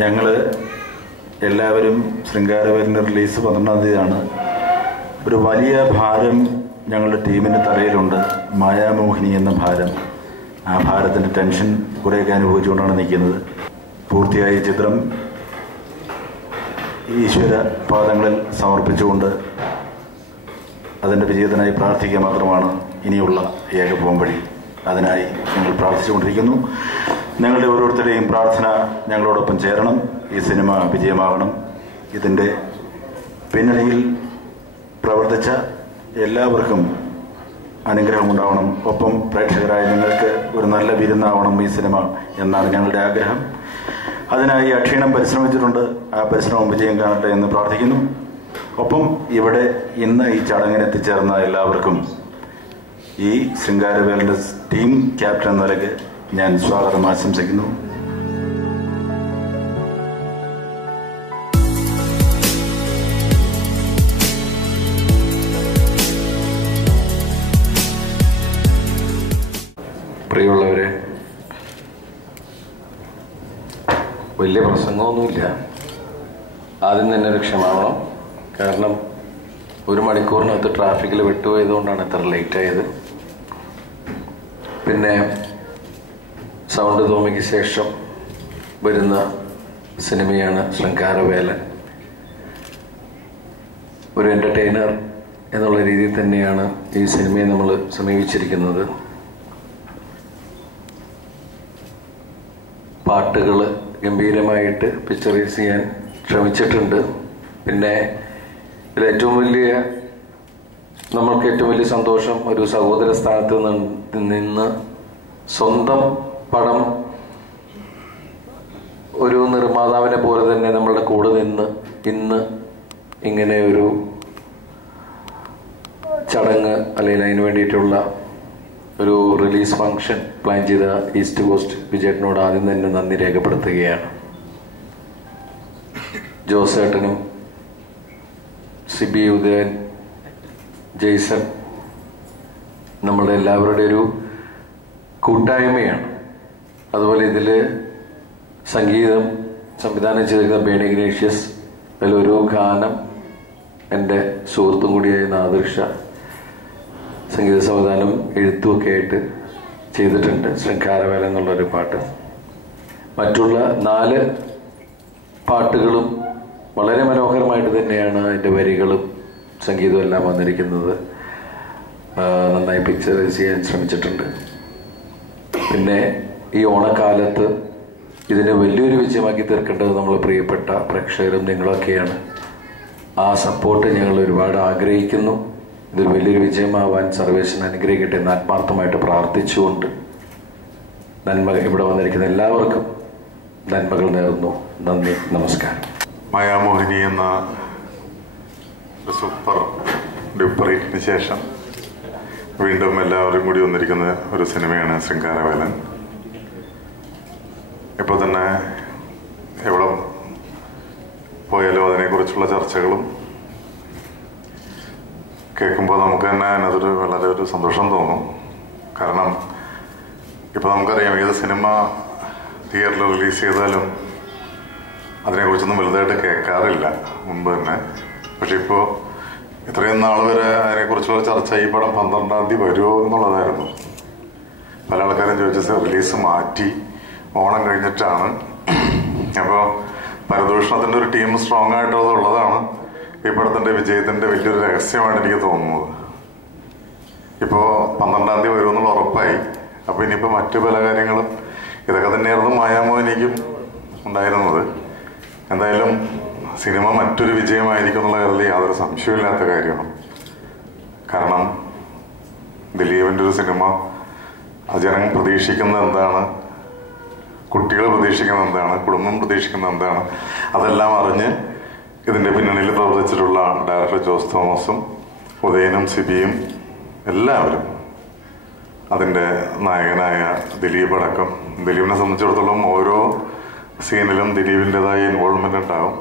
ഞങ്ങൾ എല്ലാവരും ശൃംഗാരവേലിൻ്റെ റിലീസ് 12-ാം തീയതിയാണ്. ഒരു വലിയ ഭാരം ഞങ്ങളുടെ ടീമിൻ്റെ തലയിലുണ്ട്, മായാമോഹിനി എന്ന ഭാരം. ആ ഭാരത്തിൻ്റെ ടെൻഷൻ കുറേയൊക്കെ അനുഭവിച്ചുകൊണ്ടാണ് നിൽക്കുന്നത്. പൂർത്തിയായ ചിത്രം ഈശ്വര പാദങ്ങളിൽ സമർപ്പിച്ചുകൊണ്ട് അതിൻ്റെ വിജയത്തിനായി പ്രാർത്ഥിക്കുക മാത്രമാണ് ഇനിയുള്ള ഏക പോംവഴി. അതിനായി ഞങ്ങൾ പ്രാർത്ഥിച്ചുകൊണ്ടിരിക്കുന്നു. ഞങ്ങളുടെ ഓരോരുത്തരുടെയും പ്രാർത്ഥന ഞങ്ങളോടൊപ്പം ചേരണം. ഈ സിനിമ വിജയമാകണം. ഇതിൻ്റെ പിന്നണിയിൽ പ്രവർത്തിച്ച എല്ലാവർക്കും അനുഗ്രഹമുണ്ടാവണം. ഒപ്പം പ്രേക്ഷകരായ നിങ്ങൾക്ക് ഒരു നല്ല വിരുന്നാവണം ഈ സിനിമ എന്നാണ് ഞങ്ങളുടെ ആഗ്രഹം. അതിനായി അക്ഷീണം പരിശ്രമിച്ചിട്ടുണ്ട്. ആ പരിശ്രമം വിജയം കാണട്ടെ എന്ന് പ്രാർത്ഥിക്കുന്നു. ഒപ്പം ഇവിടെ ഇന്ന് ഈ ചടങ്ങിന് എത്തിച്ചേർന്ന എല്ലാവർക്കും ഈ ശൃംഗാരവേലിൻ്റെ ടീം ക്യാപ്റ്റൻ എന്ന നിലയ്ക്ക് ഞാൻ സ്വാഗതം ആശംസിക്കുന്നു. പ്രിയമുള്ളവരെ, വലിയ പ്രസംഗമൊന്നുമില്ല. ആദ്യം തന്നെ ഒരു ക്ഷമാപണം. കാരണം 1 മണിക്കൂറിനകത്ത് ട്രാഫിക്കിൽ വിട്ടുപോയതുകൊണ്ടാണ് ഇത്ര ലേറ്റായത്. പിന്നെ സൗണ്ട് തോമിക്ക് ശേഷം വരുന്ന സിനിമയാണ് ശൃംഗാരവേലൻ. ഒരു എൻ്റർടൈനർ എന്നുള്ള രീതിയിൽ തന്നെയാണ് ഈ സിനിമയെ നമ്മൾ സമീപിച്ചിരിക്കുന്നത്. പാട്ടുകൾ ഗംഭീരമായിട്ട് പിക്ചറൈസ് ചെയ്യാൻ ശ്രമിച്ചിട്ടുണ്ട്. പിന്നെ നമ്മൾക്ക് ഏറ്റവും വലിയ സന്തോഷം, ഒരു സഹോദര സ്ഥാനത്ത് നിന്ന് സ്വന്തം പടം ഒരു നിർമ്മാതാവിനെ പോലെ തന്നെ നമ്മളുടെ കൂടെ നിന്ന് ഇന്ന് ഇങ്ങനെ ഒരു ചടങ്ങ് അല്ലെങ്കിൽ അതിന് വേണ്ടിയിട്ടുള്ള ഒരു റിലീസ് ഫംഗ്ഷൻ പ്ലാൻ ചെയ്ത ഈസ്റ്റ് കോസ്റ്റ് വിജയേട്ടനോട് ആദ്യം തന്നെ നന്ദി രേഖപ്പെടുത്തുകയാണ്. ജോസേട്ടനും സിബി, ഉദയൻ, ജെയ്സൺ, നമ്മുടെ എല്ലാവരുടെ ഒരു കൂട്ടായ്മയാണ്. അതുപോലെ ഇതിൽ സംഗീതം സംവിധാനം ചെയ്തിരുന്ന ബേണി ഇഗ്നേഷ്യസ്, അതിലൊരു ഗാനം എൻ്റെ സുഹൃത്തും കൂടിയായ നാദിർഷ സംഗീത സംവിധാനം എഴുത്തുമൊക്കെ ആയിട്ട് ചെയ്തിട്ടുണ്ട്. ശൃംഗാരവേല എന്നുള്ളൊരു പാട്ട്. മറ്റുള്ള 4 പാട്ടുകളും വളരെ മനോഹരമായിട്ട് തന്നെയാണ് അതിൻ്റെ വരികളും സംഗീതവും എല്ലാം വന്നിരിക്കുന്നത്. നന്നായി പിക്ചറൈസ് ചെയ്യാൻ ശ്രമിച്ചിട്ടുണ്ട്. പിന്നെ ഈ ഓണക്കാലത്ത് ഇതിനെ വലിയൊരു വിജയമാക്കി തീർക്കേണ്ടത് നമ്മൾ പ്രിയപ്പെട്ട പ്രേക്ഷകരും നിങ്ങളൊക്കെയാണ്. ആ സപ്പോർട്ട് ഞങ്ങൾ ഒരുപാട് ആഗ്രഹിക്കുന്നു. ഇതൊരു വലിയൊരു വിജയമാവാൻ സർവേശ്വരൻ അനുഗ്രഹിക്കട്ടെ എന്ന് ആത്മാർത്ഥമായിട്ട് പ്രാർത്ഥിച്ചുകൊണ്ട് ഇവിടെ വന്നിരിക്കുന്ന എല്ലാവർക്കും നന്മകൾ നേർന്നു. നന്ദി, നമസ്കാരം. മായാമോഹിനി എന്ന സൂപ്പർ ഡ്യൂപ്പർ ഹിറ്റിന് ശേഷം വീണ്ടും എല്ലാവരും കൂടി വന്നിരിക്കുന്ന ഒരു സിനിമയാണ് ശൃംഗാരവേലൻ. ഇപ്പോൾ തന്നെ എവിടെ പോയാലും അതിനെക്കുറിച്ചുള്ള ചർച്ചകളും കേൾക്കുമ്പോൾ നമുക്ക് തന്നെ അതിനകത്തൊരു വളരെ ഒരു സന്തോഷം തോന്നും. കാരണം ഇപ്പോൾ നമുക്കറിയാം, ഏത് സിനിമ തിയേറ്ററിൽ റിലീസ് ചെയ്താലും അതിനെക്കുറിച്ചൊന്നും വലുതായിട്ട് കേൾക്കാറില്ല മുമ്പ് തന്നെ. പക്ഷെ ഇപ്പോൾ ഇത്രയും നാൾ വരെ അതിനെക്കുറിച്ചുള്ള ചർച്ച ഈ പടം 12-ാം തീയതി വരുമോ എന്നുള്ളതായിരുന്നു. പല ആൾക്കാരും ചോദിച്ച റിലീസ് മാറ്റി ഓണം കഴിഞ്ഞിട്ടാണ്. അപ്പോൾ പരദൂഷണത്തിൻ്റെ ഒരു ടീം സ്ട്രോങ് ആയിട്ട് അതുള്ളതാണ് ഈ പടത്തിൻ്റെ വിജയത്തിൻ്റെ വലിയൊരു രഹസ്യമായിട്ട് എനിക്ക് തോന്നുന്നത്. ഇപ്പോൾ 12-ാം തീയതി വരുമെന്നുള്ള ഉറപ്പായി. അപ്പോൾ ഇനിയിപ്പോൾ മറ്റു പല കാര്യങ്ങളും ഇതൊക്കെ തന്നെയായിരുന്നു മായാമോഹിനിക്കും ഉണ്ടായിരുന്നത്. എന്തായാലും സിനിമ മറ്റൊരു വിജയമായിരിക്കും എന്നുള്ള കാര്യത്തിൽ യാതൊരു സംശയമില്ലാത്ത കാര്യമാണ്. കാരണം ദിലീപിൻ്റെ ഒരു സിനിമ ജനങ്ങൾ പ്രതീക്ഷിക്കുന്നത് എന്താണ്, കുട്ടികൾ പ്രതീക്ഷിക്കുന്നത് എന്താണ്, കുടുംബം പ്രതീക്ഷിക്കുന്നത് എന്താണ്, അതെല്ലാം അറിഞ്ഞ് ഇതിൻ്റെ പിന്നണിയിൽ പ്രവർത്തിച്ചിട്ടുള്ള ഡയറക്ടർ ജോസ് തോമസും ഉദയനും സിബിയും എല്ലാവരും, അതിൻ്റെ നായകനായ ദിലീപ് അടക്കം. ദിലീപിനെ സംബന്ധിച്ചിടത്തോളം ഓരോ സീനിലും ദിലീപിൻ്റെതായ ഇൻവോൾവ്മെൻ്റ് ഉണ്ടാകും.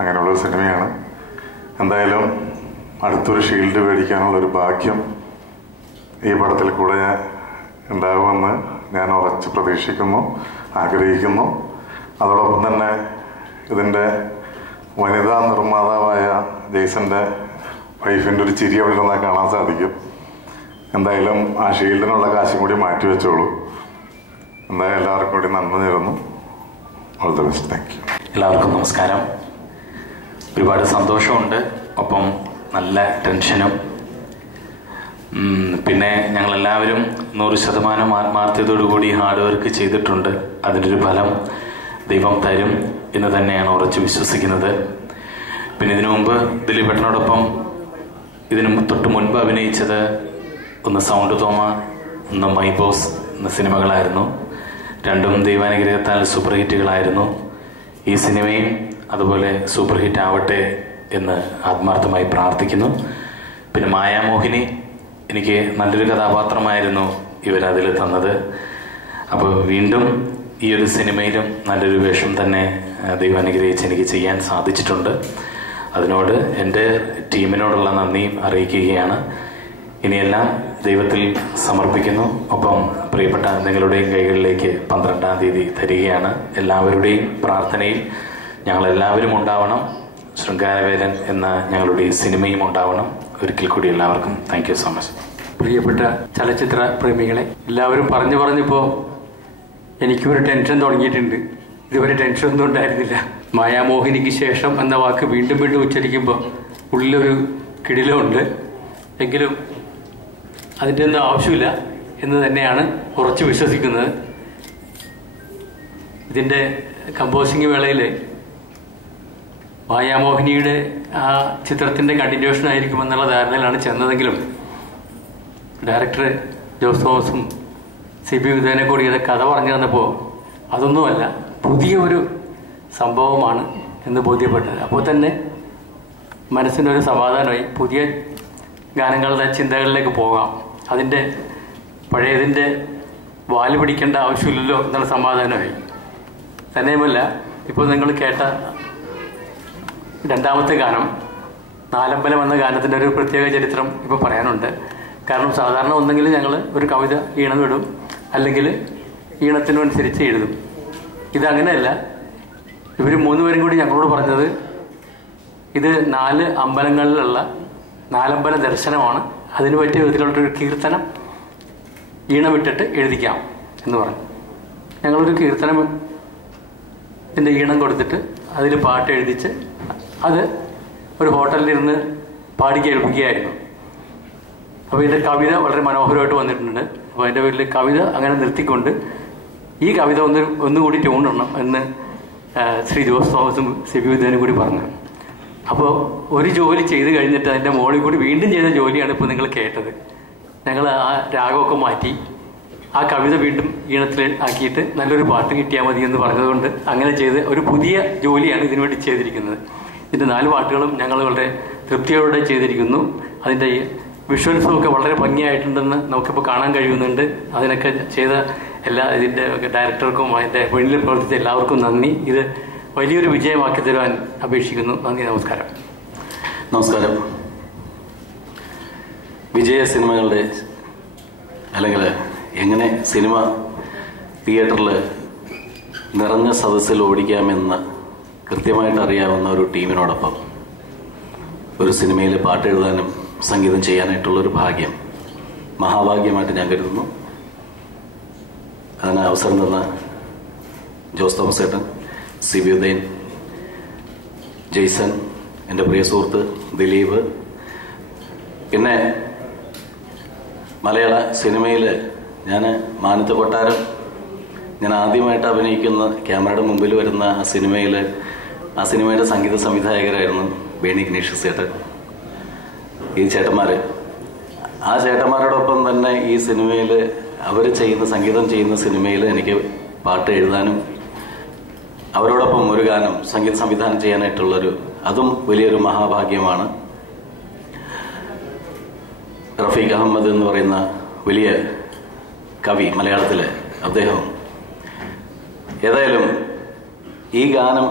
അങ്ങനെയുള്ളൊരു സിനിമയാണ്. എന്തായാലും അടുത്തൊരു ഷീൽഡ് മേടിക്കാനുള്ളൊരു ഭാഗ്യം ഈ പടത്തിൽ കൂടെ ഉണ്ടാകുമെന്ന് ഞാൻ ഉറച്ച് പ്രതീക്ഷിക്കുന്നു, ആഗ്രഹിക്കുന്നു. അതോടൊപ്പം തന്നെ ഇതിൻ്റെ വനിതാ നിർമ്മാതാവായ ജെയ്സന്റെ വൈഫിൻ്റെ ഒരു ചിരി അവിടെ ഇരുന്നാൽ കാണാൻ സാധിക്കും. എന്തായാലും ആ ഷീൽഡിനുള്ള കാശും കൂടി മാറ്റി വെച്ചോളൂ. എന്തായാലും എല്ലാവർക്കും കൂടി നന്ദി നേരുന്നു. All the best. Thank you. എല്ലാവർക്കും നമസ്കാരം. ഒരുപാട് സന്തോഷമുണ്ട്, ഒപ്പം നല്ല ടെൻഷനും. പിന്നെ ഞങ്ങളെല്ലാവരും 100% ആത്മാർത്ഥതയോടുകൂടി ഹാർഡ് വർക്ക് ചെയ്തിട്ടുണ്ട്. അതിൻ്റെ ഒരു ഫലം ദൈവം തരും എന്ന് തന്നെയാണ് ഉറച്ചു വിശ്വസിക്കുന്നത്. പിന്നെ ഇതിനു മുമ്പ് ദിലീപേട്ടനോടൊപ്പം ഇതിനു തൊട്ട് മുൻപ് അഭിനയിച്ചത് ഒന്ന് സൗണ്ട് തോമ, ഒന്ന് മൈ ബോസ് എന്ന സിനിമകളായിരുന്നു. രണ്ടും ദൈവാനുഗ്രഹത്താൽ സൂപ്പർ ഹിറ്റുകളായിരുന്നു. ഈ സിനിമയും അതുപോലെ സൂപ്പർ ഹിറ്റ് ആവട്ടെ എന്ന് ആത്മാർത്ഥമായി പ്രാർത്ഥിക്കുന്നു. പിന്നെ മായാമോഹിനി എനിക്ക് നല്ലൊരു കഥാപാത്രമായിരുന്നു ഇവരതിൽ തന്നത്. അപ്പോൾ വീണ്ടും ഈ ഒരു സിനിമയിലും നല്ലൊരു വേഷം തന്നെ ദൈവാനുഗ്രഹിച്ച് എനിക്ക് ചെയ്യാൻ സാധിച്ചിട്ടുണ്ട്. അതിനോട് എൻ്റെ ടീമിനോടുള്ള നന്ദിയും അറിയിക്കുകയാണ്. ഇനിയെല്ലാം ദൈവത്തിൽ സമർപ്പിക്കുന്നു. ഒപ്പം പ്രിയപ്പെട്ട നിങ്ങളുടെയും കൈകളിലേക്ക് 12-ാം തീയതി തരികയാണ്. എല്ലാവരുടെയും പ്രാർത്ഥനയിൽ ഞങ്ങളെല്ലാവരും ഉണ്ടാവണം. ശൃംഗാരവേദൻ എന്ന ഞങ്ങളുടെ ഈ സിനിമയും ഉണ്ടാവണം. ഒരിക്കൽ കൂടി എല്ലാവർക്കും താങ്ക് യു സോ മച്ച്. പ്രിയപ്പെട്ട ചലച്ചിത്ര പ്രേമികളെ, എല്ലാവരും പറഞ്ഞപ്പോൾ എനിക്കൊരു ടെൻഷൻ തുടങ്ങിയിട്ടുണ്ട്. ഇതുവരെ ടെൻഷനൊന്നും ഉണ്ടായിരുന്നില്ല. മായാമോഹിനിക്ക് ശേഷം എന്ന വാക്ക് വീണ്ടും വീണ്ടും ഉച്ചരിക്കുമ്പോൾ ഉള്ളിലൊരു കിടിലമുണ്ട്. എങ്കിലും അതിൻ്റെ ഒന്നും ആവശ്യമില്ല എന്ന് തന്നെയാണ് ഉറച്ചു വിശ്വസിക്കുന്നത്. ഇതിൻ്റെ കമ്പോസിങ് വേളയിൽ മായാമോഹിനിയുടെ ആ ചിത്രത്തിൻ്റെ കണ്ടിന്യൂഷൻ ആയിരിക്കുമെന്നുള്ള ധാരണയിലാണ് ചെന്നതെങ്കിലും ഡയറക്ടർ ജോസ് തോമസും CB വിദ്വാനെ കൂടി ഇത് കഥ പറഞ്ഞു തന്നപ്പോൾ അതൊന്നുമല്ല, പുതിയ ഒരു സംഭവമാണ് എന്ന് ബോധ്യപ്പെട്ടത്. അപ്പോൾ തന്നെ മനസ്സിനൊരു സമാധാനമായി. പുതിയ ഗാനങ്ങളുടെ ചിന്തകളിലേക്ക് പോകാം. അതിൻ്റെ പഴയതിൻ്റെ വാല് പിടിക്കേണ്ട ആവശ്യമില്ലല്ലോ എന്നുള്ള സമാധാനമായി. തന്നെയുമല്ല, ഇപ്പോൾ നിങ്ങൾ കേട്ട രണ്ടാമത്തെ ഗാനം നാലമ്പലം എന്ന ഗാനത്തിൻ്റെ ഒരു പ്രത്യേക ചരിത്രം ഇപ്പോൾ പറയാനുണ്ട്. കാരണം സാധാരണ ഒന്നെങ്കിൽ ഞങ്ങൾ ഒരു കവിത ഈണം ഇടും, അല്ലെങ്കിൽ ഈണത്തിനനുസരിച്ച് എഴുതും. ഇതങ്ങനെയല്ല. ഇവർ 3 പേരും കൂടി ഞങ്ങളോട് പറഞ്ഞത് ഇത് 4 അമ്പലങ്ങളിലുള്ള 4 അമ്പല ദർശനമാണ്, അതിന് പറ്റിയ വിധത്തിലുള്ളൊരു കീർത്തനം ഈണമിട്ടിട്ട് എഴുതിക്കാം എന്ന് പറഞ്ഞു. ഞങ്ങളൊരു കീർത്തനത്തിൻ്റെ ഈണം കൊടുത്തിട്ട് അതിൽ പാട്ട് എഴുതിച്ച് അത് ഒരു ഹോട്ടലിലിരുന്ന് പാടി കേൾപ്പിക്കുകയായിരുന്നു. അപ്പോൾ ഇതിൻ്റെ കവിത വളരെ മനോഹരമായിട്ട് വന്നിട്ടുണ്ട്. അപ്പോൾ അതിൻ്റെ പേരിൽ കവിത അങ്ങനെ നിർത്തിക്കൊണ്ട് ഈ കവിത ഒന്നുകൂടി ട്യൂണിടണം എന്ന് ശ്രീ ജോസ് തോമസും CB വിദ്വാനും കൂടി പറഞ്ഞു. അപ്പോൾ ഒരു ജോലി ചെയ്ത് കഴിഞ്ഞിട്ട് അതിൻ്റെ മുകളിൽ കൂടി വീണ്ടും ചെയ്ത ജോലിയാണ് ഇപ്പോൾ നിങ്ങൾ കേട്ടത്. ഞങ്ങൾ ആ രാഗമൊക്കെ മാറ്റി ആ കവിത വീണ്ടും ഈണത്തിൽ ആക്കിയിട്ട് നല്ലൊരു പാട്ട് കിട്ടിയാൽ മതി എന്ന് പറഞ്ഞതുകൊണ്ട് അങ്ങനെ ചെയ്ത് ഒരു പുതിയ ജോലിയാണ് ഇതിനുവേണ്ടി ചെയ്തിരിക്കുന്നത്. ഇതിൻ്റെ 4 പാട്ടുകളും ഞങ്ങൾ വളരെ തൃപ്തിയോടെ ചെയ്തിരിക്കുന്നു. അതിൻ്റെ വിഷ്വൽസും ഒക്കെ വളരെ ഭംഗിയായിട്ടുണ്ടെന്ന് നമുക്കിപ്പോൾ കാണാൻ കഴിയുന്നുണ്ട്. അതിനൊക്കെ ചെയ്ത ഇതിൻ്റെ ഡയറക്ടർക്കും അതിൻ്റെ പിന്നിൽ പ്രവർത്തിച്ച എല്ലാവർക്കും നന്ദി. ഇത് വലിയൊരു വിജയമാക്കി തരുവാൻ അപേക്ഷിക്കുന്നു. നന്ദി, നമസ്കാരം. നമസ്കാരം. വിജയ സിനിമകളുടെ അല്ലെങ്കിൽ എങ്ങനെ സിനിമ തിയേറ്ററിൽ നിറഞ്ഞ സദസ്സിൽ ഓടിക്കാമെന്ന് കൃത്യമായിട്ട് അറിയാവുന്ന ഒരു ടീമിനോടൊപ്പം ഒരു സിനിമയിൽ പാട്ട് എഴുതാനും സംഗീതം ചെയ്യാനായിട്ടുള്ളൊരു ഭാഗ്യം, മഹാഭാഗ്യമായിട്ട് ഞാൻ കരുതുന്നു. അതിന് അവസരം തന്ന ജോസ് തോമസ് ഏട്ടൻ, CB ഉദയൻ, ജെയ്സൺ, എൻ്റെ പ്രിയ സുഹൃത്ത് ദിലീപ്, പിന്നെ മലയാള സിനിമയിൽ ഞാൻ മാനത്ത് കൊട്ടാരം ഞാൻ ആദ്യമായിട്ട് അഭിനയിക്കുന്ന ക്യാമറയുടെ മുമ്പിൽ വരുന്ന ആ സിനിമയുടെ സംഗീത സംവിധായകരായിരുന്നു വേണി ഇഗ്നേഷ്യസ് ചേട്ടൻ. ഈ ചേട്ടന്മാർ, ആ ചേട്ടന്മാരോടൊപ്പം തന്നെ ഈ സിനിമയിൽ അവർ സംഗീതം ചെയ്യുന്ന സിനിമയിൽ എനിക്ക് പാട്ട് എഴുതാനും അവരോടൊപ്പം ഒരു ഗാനം സംഗീത സംവിധാനം ചെയ്യാനായിട്ടുള്ളൊരു അതും വലിയൊരു മഹാഭാഗ്യമാണ്. റഫീഖ് അഹമ്മദ് എന്ന് പറയുന്ന വലിയ കവി മലയാളത്തിലെ അദ്ദേഹം, ഏതായാലും ഈ ഗാനം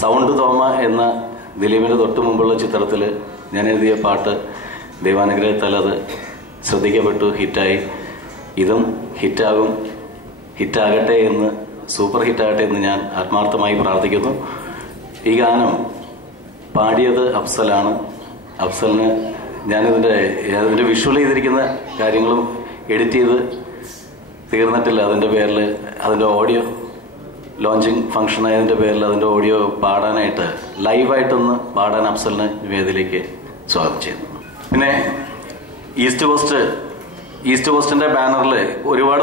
സൗണ്ട് തോമ എന്ന ദിലീപിൻ്റെ തൊട്ട് മുമ്പുള്ള ചിത്രത്തിൽ ഞാൻ എഴുതിയ പാട്ട് ദൈവാനുഗ്രഹത്താൽ അത് ശ്രദ്ധിക്കപ്പെട്ടു, ഹിറ്റായി. ഇതും ഹിറ്റാകട്ടെ എന്ന് സൂപ്പർ ഹിറ്റാകട്ടെ എന്ന് ഞാൻ ആത്മാർത്ഥമായി പ്രാർത്ഥിക്കുന്നു. ഈ ഗാനം പാടിയത് അഫ്സലാണ്. അഫ്സലിന് അതിൻ്റെ വിഷ്വൽ ചെയ്തിരിക്കുന്ന കാര്യങ്ങളും എഡിറ്റ് ചെയ്ത് തീർന്നിട്ടില്ല. അതിൻ്റെ പേരിൽ അതിൻ്റെ ഓഡിയോ ലോഞ്ചിങ് ഫംഗ്ഷൻ ആയതിൻ്റെ പേരിൽ അതിൻ്റെ ഓഡിയോ പാടാനായിട്ട് ലൈവായിട്ടൊന്ന് പാടാൻ അഫ്സലിന് വേദിയിലേക്ക് സ്വാഗതം ചെയ്യുന്നു. പിന്നെ ഈസ്റ്റ് കോസ്റ്റിന്റെ ബാനറിൽ ഒരുപാട്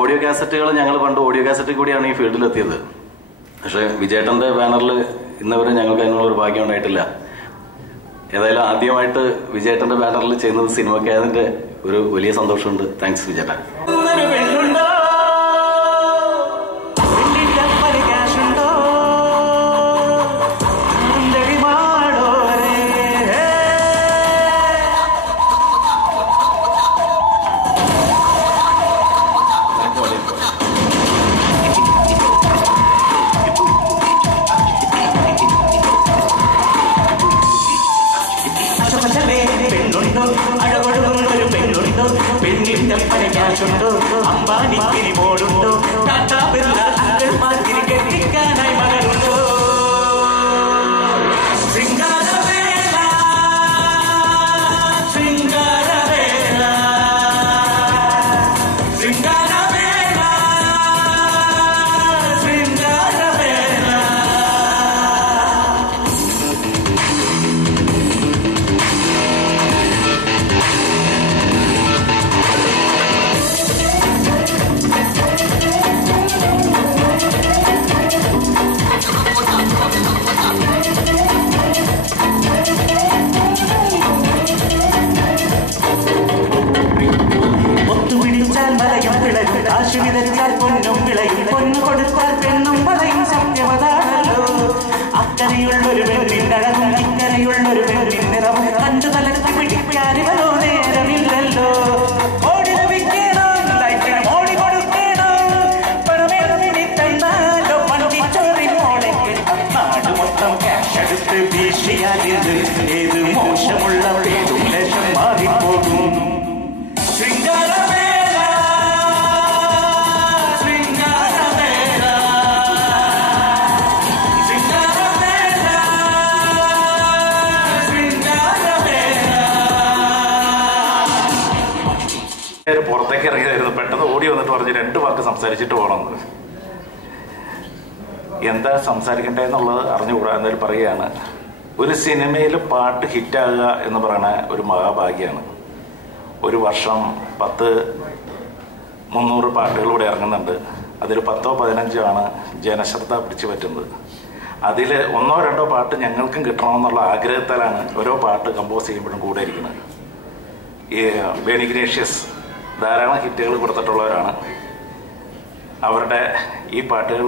ഓഡിയോ കാസറ്റുകൾ ഞങ്ങൾ പണ്ട് ഓഡിയോ കാസറ്റിൽ കൂടിയാണ് ഈ ഫീൽഡിലെത്തിയത്. പക്ഷെ വിജയേട്ടന്റെ ബാനറിൽ ഇന്നവരെ ഞങ്ങൾക്ക് അതിനുള്ളൊരു ഭാഗ്യം ഉണ്ടായിട്ടില്ല. ഏതായാലും ആദ്യമായിട്ട് വിജയേട്ടന്റെ ബാനറിൽ ചെയ്യുന്നത് സിനിമയ്ക്കായതിന്റെ ഒരു വലിയ സന്തോഷമുണ്ട്. താങ്ക്സ് വിജയേട്ടൻ. അമ്പാനിക്കിരി പോടുണ്ടോ ടാറ്റാ ബിർള അങ്കിൾമാർക്കിരി കെട്ടിക്കാനായി മകനുണ്ടോ ശൃംഗാരവേല ശൃംഗാരവേല ശൃംഗാരവേല ശൃംഗാരവേല കാശ് വിതച്ചാൽ പൊന്നും വിളയും പൊന്നു കൊടുത്താൽ പെണ്ണും വളയും സത്യമതാണല്ലോ. അക്കരയുള്ളൊരു പെണ്ണിനഴകും ഇക്കരയുള്ളൊരു പെണ്ണിൻ നിറവും കണ്ടു തലത്തി പിടിക്കാരിവരോ നേരമില്ലല്ലോ. ഓടി ലഭിക്കണം ലൈറ്റിന് ഓടി കൊടുക്കണം പണമേറി തന്നാലോ പണ്ടിച്ചോറിൽ മോളയ്ക്ക് നാട് മൊത്തം ക്യാഷ് എടുത്ത് വീശിയാലിത് ഏത് മോശമുള്ള പേരും ലക്ഷം മാറിപ്പോകും. പുറത്തേക്ക് ഇറങ്ങിയതായിരുന്നു. പെട്ടെന്ന് ഓടി വന്നിട്ട് പറഞ്ഞ് 2 വാക്ക് സംസാരിച്ചിട്ട് പോകണമെന്ന്. എന്താ സംസാരിക്കണ്ടേന്നുള്ളത് അറിഞ്ഞുകൂടാ. എന്നാലും പറയുകയാണ്, ഒരു സിനിമയിൽ പാട്ട് ഹിറ്റാകുക എന്ന് പറയുന്ന ഒരു മഹാഭാഗ്യമാണ്. ഒരു വർഷം 10-300 പാട്ടുകളിലൂടെ ഇറങ്ങുന്നുണ്ട്. അതിൽ 10-15 ആണ് ജനശ്രദ്ധ പിടിച്ചു പറ്റുന്നത്. അതിൽ 1-2 പാട്ട് ഞങ്ങൾക്കും കിട്ടണമെന്നുള്ള ആഗ്രഹത്താലാണ് ഓരോ പാട്ട് കമ്പോസ് ചെയ്യുമ്പോഴും കൂടെ ഇരിക്കുന്നത്. ഈ ബേണി ഇഗ്നേഷ്യസ് ധാരാളം ഹിറ്റുകൾ കൊടുത്തിട്ടുള്ളവരാണ്. അവരുടെ ഈ പാട്ടുകൾ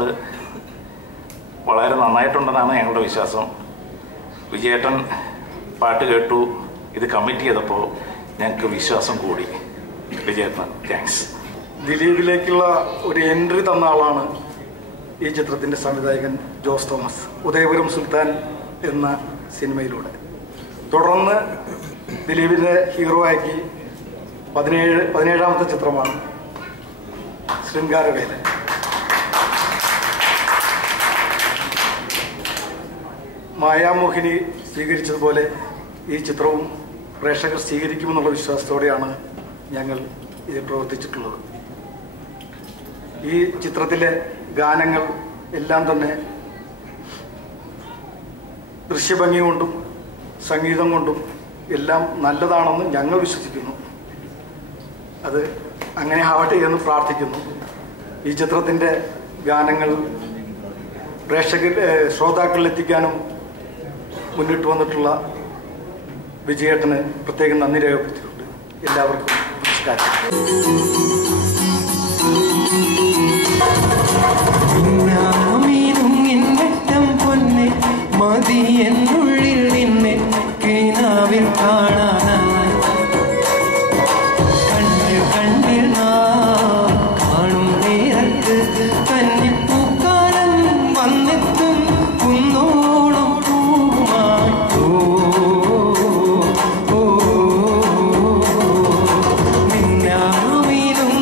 വളരെ നന്നായിട്ടുണ്ടെന്നാണ് ഞങ്ങളുടെ വിശ്വാസം. വിജയേട്ടൻ പാട്ട് കേട്ടു, ഇത് കമ്മിറ്റ് ചെയ്തപ്പോൾ ഞങ്ങൾക്ക് വിശ്വാസം കൂടി. വിജയേട്ടൻ താങ്ക്സ്. ദിലീപിലേക്കുള്ള ഒരു എൻട്രി തന്ന ആളാണ് ഈ ചിത്രത്തിൻ്റെ സംവിധായകൻ ജോസ് തോമസ്. ഉദയപുരം സുൽത്താൻ എന്ന സിനിമയിലൂടെ തുടർന്ന് ദിലീപിനെ ഹീറോ ആക്കി 17ാമത്തെ ചിത്രമാണ് ശൃംഗാരവേല. മായാമോഹിനി സ്വീകരിച്ചതുപോലെ ഈ ചിത്രവും പ്രേക്ഷകർ സ്വീകരിക്കുമെന്നുള്ള വിശ്വാസത്തോടെയാണ് ഞങ്ങൾ ഇത് പ്രവർത്തിച്ചിട്ടുള്ളത്. ഈ ചിത്രത്തിലെ ഗാനങ്ങൾ എല്ലാം തന്നെ ദൃശ്യഭംഗി കൊണ്ടും സംഗീതം കൊണ്ടും എല്ലാം നല്ലതാണെന്ന് ഞങ്ങൾ വിശ്വസിക്കുന്നു. അത് അങ്ങനെ ആവട്ടെ എന്ന് പ്രാർത്ഥിക്കുന്നു. ഈ ചിത്രത്തിൻ്റെ ഗാനങ്ങൾ ശ്രോതാക്കളിലെത്തിക്കാനും മുന്നിട്ട് വന്നിട്ടുള്ള വിജയേട്ടന് പ്രത്യേകം നന്ദി രേഖപ്പെടുത്തിയിട്ടുണ്ട്. എല്ലാവർക്കും നമസ്കാരം. മതിയെന്നുള്ളിൽ നിന്നെ കിനാവിൽ കാണാനായി കണ്ണിൽ നാം കാണും നേരത്ത് കന്നിപ്പൂക്കാലം വന്നെത്തും കുന്നോളം പൂവുമായി. നിന്നാമിലും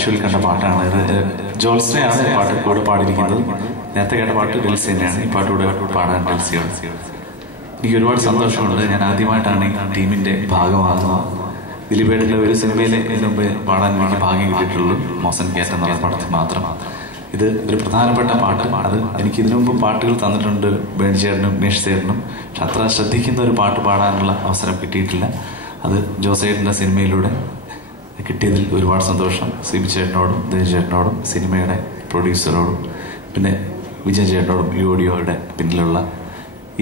വിഷ്വലിൽ കണ്ട പാട്ടാണ് ഇത്. ജോൾസിനെയാണ് പാട്ട് കൂടെ പാടിയിരിക്കുന്നത്. നേരത്തെ കേട്ട പാട്ട് ഡെൽസി തന്നെയാണ്. ഈ പാട്ടുകൂടെ പാടാൻ ഡെൽസിയാണ്. എനിക്ക് ഒരുപാട് സന്തോഷമുണ്ട്. ഞാൻ ആദ്യമായിട്ടാണ് ഈ ടീമിന്റെ ഭാഗമാകുന്നത്. ദിലീപേട്ടൻ്റെ ഒരു സിനിമയിൽ ഇതിനു മുമ്പ് പാടാൻ വേണ്ടി ഭാഗ്യം കിട്ടിയിട്ടുള്ളൂ, മോസൻ കേറ്റ് എന്നുള്ള പടത്തിൽ മാത്രം. ഇത് ഒരു പ്രധാനപ്പെട്ട പാട്ട്. അത് എനിക്ക് ഇതിനു മുമ്പ് പാട്ടുകൾ തന്നിട്ടുണ്ട് ബേണി ചേട്ടനും ഉമേഷ് ചേട്ടനും. പക്ഷെ അത്ര ശ്രദ്ധിക്കുന്ന ഒരു പാട്ട് പാടാനുള്ള അവസരം കിട്ടിയിട്ടില്ല. അത് ജോസേട്ടൻ്റെ സിനിമയിലൂടെ കിട്ടിയതിൽ ഒരുപാട് സന്തോഷം. സിബി ചേട്ടനോടും ദേവി ചേട്ടനോടും സിനിമയുടെ പ്രൊഡ്യൂസറോടും പിന്നെ വിജയ് ചേട്ടനോടും ഈ ഓഡിയോയുടെ പിന്നിലുള്ള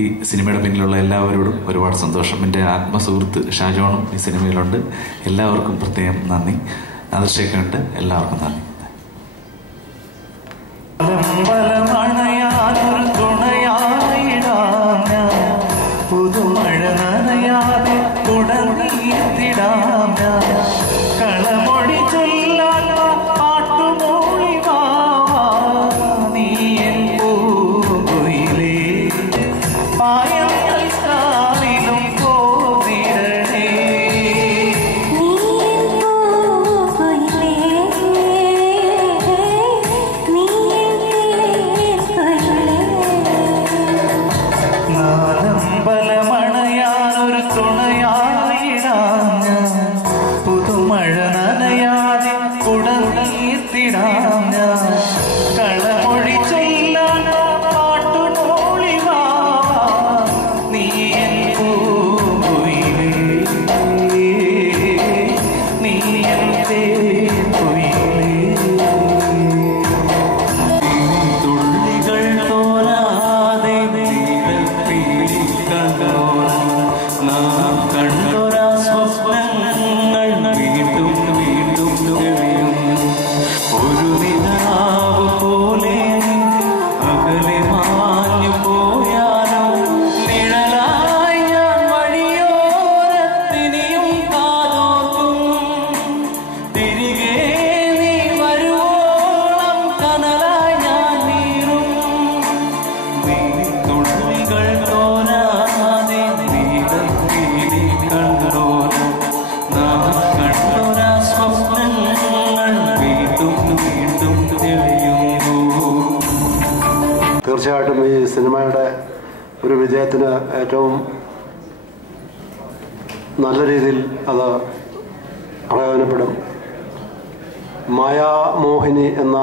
ഈ സിനിമയുടെ പിന്നിലുള്ള എല്ലാവരോടും ഒരുപാട് സന്തോഷം. എൻ്റെ ആത്മസുഹൃത്ത് ഷാജോണും ഈ സിനിമയിലുണ്ട്. എല്ലാവർക്കും പ്രത്യേകം നന്ദി. നാദർശേഖരുണ്ട്. എല്ലാവർക്കും നന്ദി. പുതുമഴ നനയാതെ കുടനീർത്തിടാം കളമൊഴി ചൊല്ലാൻ പാട്ടുമൂളി നീ എൻ പൂയിലേ പായങ്ങൾ കാലിലും പോതിടണേ നാദമ്പലമണയാനൊരു തുണയായിടാം പുതുമഴ നനയാതെ കുടനീർത്തിടാം കളമൊഴി ചൊല്ലാൻ പാട്ടുമൂളി നീ എൻ പൂയിലേ നീ എൻ പൂയിലേ തുള്ളികൾ തോരാതെ നാം കണ്ടൊരാ സ്വപ്നങ്ങൾ വീണ്ടും വീണ്ടും തെളിയും ഒരു നിലാവ് പോലെ അകലെ മാഞ്ഞു പോയാലോ നിഴലായി ഞാൻ വഴിയോരത്തിനിയും കാതോർക്കും തിരികെ നീ വരുവോളം കനലായി ഞാൻ നീറും നീ തുള്ളികൾ തോരാതെ നീടം തീരി കണ്ടോരം നാം കണ്ടൊരാ സ്വപ്നങ്ങൾ വീണ്ടും വീണ്ടും തെളിയുന്നു. തീർച്ചയായിട്ടും ഈ സിനിമയുടെ ഒരു വിജയത്തിന് ഏറ്റവും നല്ല രീതിയിൽ അത് പ്രയോജനപ്പെടും. മായാമോഹിനി എന്ന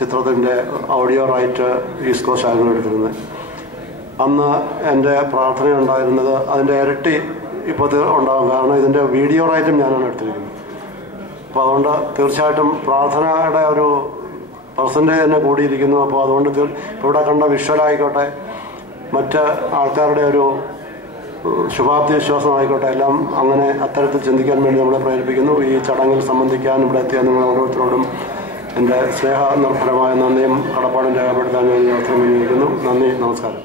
ചിത്രത്തിൻ്റെ ഓഡിയോ റൈറ്റ് ഈസ്റ്റ് കോസ്റ്റ് ആയിരുന്നു എടുത്തിരുന്നത്. അന്ന് എൻ്റെ പ്രാർത്ഥനയുണ്ടായിരുന്നത് അതിൻ്റെ ഇരട്ടി ഇപ്പോൾ ഉണ്ടാകും. കാരണം ഇതിൻ്റെ വീഡിയോ റൈറ്റും ഞാനാണ് എടുത്തിരിക്കുന്നത്. അപ്പോൾ അതുകൊണ്ട് തീർച്ചയായിട്ടും പ്രാർത്ഥനയുടെ ഒരു പെർസെൻറ്റേജ് തന്നെ കൂടിയിരിക്കുന്നു. അപ്പോൾ അതുകൊണ്ട് ഇവിടെ കണ്ട വിഷ്വലായിക്കോട്ടെ മറ്റ് ആൾക്കാരുടെ ഒരു ശുഭാപ്തി വിശ്വാസമായിക്കോട്ടെ എല്ലാം അങ്ങനെ അത്തരത്തിൽ ചിന്തിക്കാൻ വേണ്ടി നമ്മളെ പ്രേരിപ്പിക്കുന്നു. ഈ ചടങ്ങിൽ സംബന്ധിക്കാൻ ഇവിടെ എത്തിയ നിങ്ങൾ ഓരോരുത്തരോടും എൻ്റെ സ്നേഹ നിർഭരമായ നന്ദിയും കടപ്പാടും രേഖപ്പെടുത്താൻ ഞാൻ അവസരം വിനിയോഗിക്കുന്നു. നന്ദി, നമസ്കാരം.